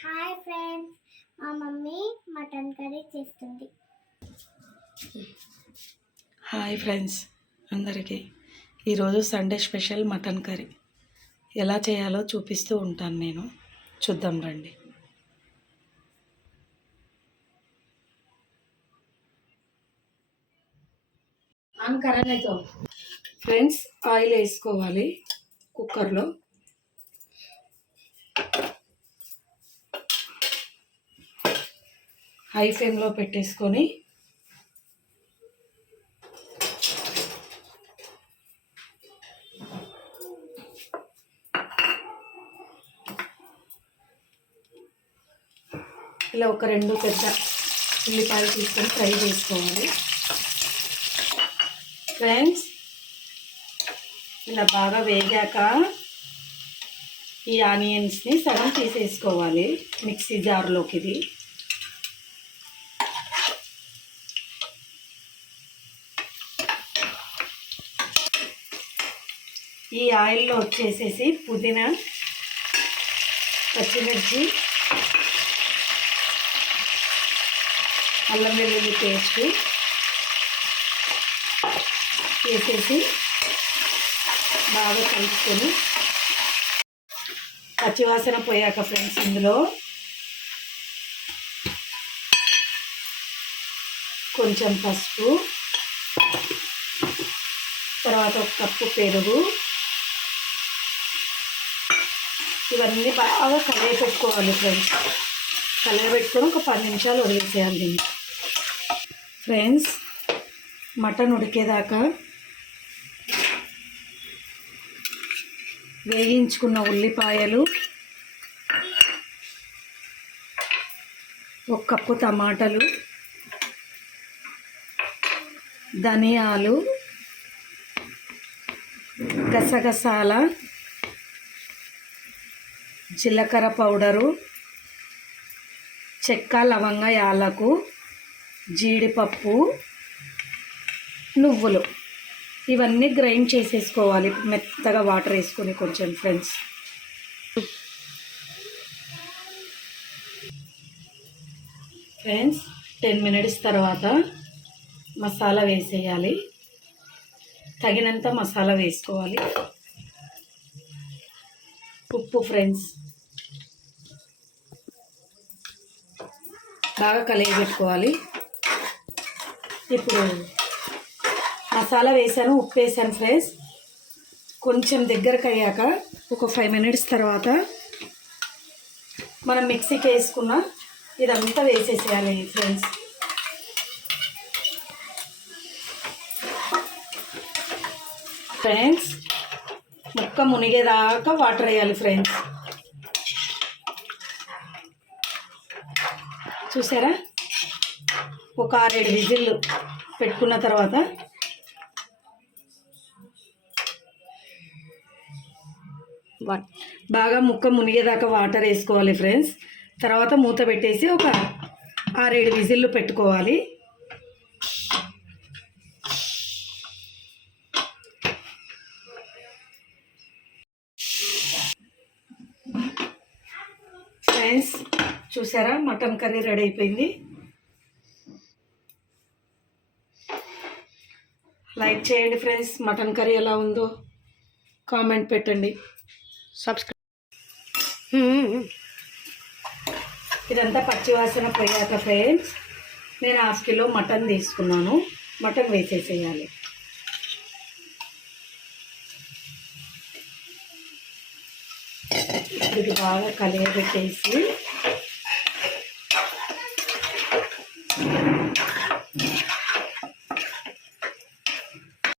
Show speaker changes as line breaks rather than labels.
Hi friends మా mummy mutton curry చేస్తుంది.
Hi friends అందరికీ. ఈరోజు సండే స్పెషల్ మటన్ కర్రీ. ఎలా చేయాలో చూపిస్తూ ఉంటాను నేను. చూద్దాం రండి. ఫ్రెండ్స్ ఆయిల్ వేసుకోవాలి కుక్కర్లో. హై ఫ్లేమ్లో పెట్టేసుకొని ఇలా ఒక రెండు పెద్ద ఉల్లిపాయలు తీసుకొని ఫ్రై చేసుకోవాలి. ఫ్రెండ్స్ ఇలా బాగా వేగాక ఈ ఆనియన్స్ని సగం తీసేసుకోవాలి మిక్సీ జార్లోకి ఇది ఈ ఆయిల్లో వచ్చేసేసి పుదీనా పచ్చిమిర్చి అల్లం వెల్లుల్లి పేస్ట్ వేసేసి బాగా కలుపుకొని పచ్చివాసన పోయాక ఫ్రెండ్స్ ఇందులో కొంచెం పసుపు తర్వాత ఒక కప్పు పెరుగు ఇవన్నీ బాగా కలియ పెట్టుకోవాలి ఫ్రెండ్స్. కలయ పెట్టుకొని ఒక పది నిమిషాలు వదిలేసేయాలి దీన్ని. ఫ్రెండ్స్ మటన్ ఉడికేదాకా వేయించుకున్న ఉల్లిపాయలు ఒక కప్పు టమాటాలు ధనియాలు గసగసాల జీలకర్ర పౌడరు చెక్క లవంగ యాలకు జీడిపప్పు నువ్వులు. ఇవన్నీ గ్రైండ్ చేసేసుకోవాలి. మెత్తగా వాటర్ వేసుకొని కొంచెం ఫ్రెండ్స్. ఫ్రెండ్స్ టెన్ మినిట్స్ తర్వాత మసాలా వేసేయాలి. తగినంత మసాలా వేసుకోవాలి. ఉప్పు ఫ్రెండ్స్. బాగా కలిగి పెట్టుకోవాలి. ఇప్పుడు మసాలా వేసాను ఉప్పు వేసాను ఫ్రెండ్స్. కొంచెం దగ్గరకు అయ్యాక ఒక ఫైవ్ మినిట్స్ తర్వాత మనం మిక్సీకి వేసుకున్న ఇదంతా వేసేసేయాలి ఫ్రెండ్స్. ఫ్రెండ్స్ ముక్క మునిగేదాకా వాటర్ వేయాలి ఫ్రెండ్స్. చూసారా? ఒక ఆరేడు విజిల్లు పెట్టుకున్న తర్వాత బాగా ముక్క మునిగేదాకా వాటర్ వేసుకోవాలి ఫ్రెండ్స్. తర్వాత మూత పెట్టేసి ఒక ఆరేడు విజిల్లు పెట్టుకోవాలి. ఫ్రెండ్స్ చూసారా? మటన్ కర్రీ రెడీ అయిపోయింది. లైక్ చేయండి ఫ్రెండ్స్ మటన్ కర్రీ ఎలా ఉందో. కామెంట్ పెట్టండి. సబ్స్క్రైబ్ ఇదంతా పచ్చివాసన పోయాక ఫ్రెండ్స్ నేను హాఫ్ కిలో మటన్ తీసుకున్నాను. మటన్ వేసేసేయాలి. ఇది బాగా కలియబెట్టేసి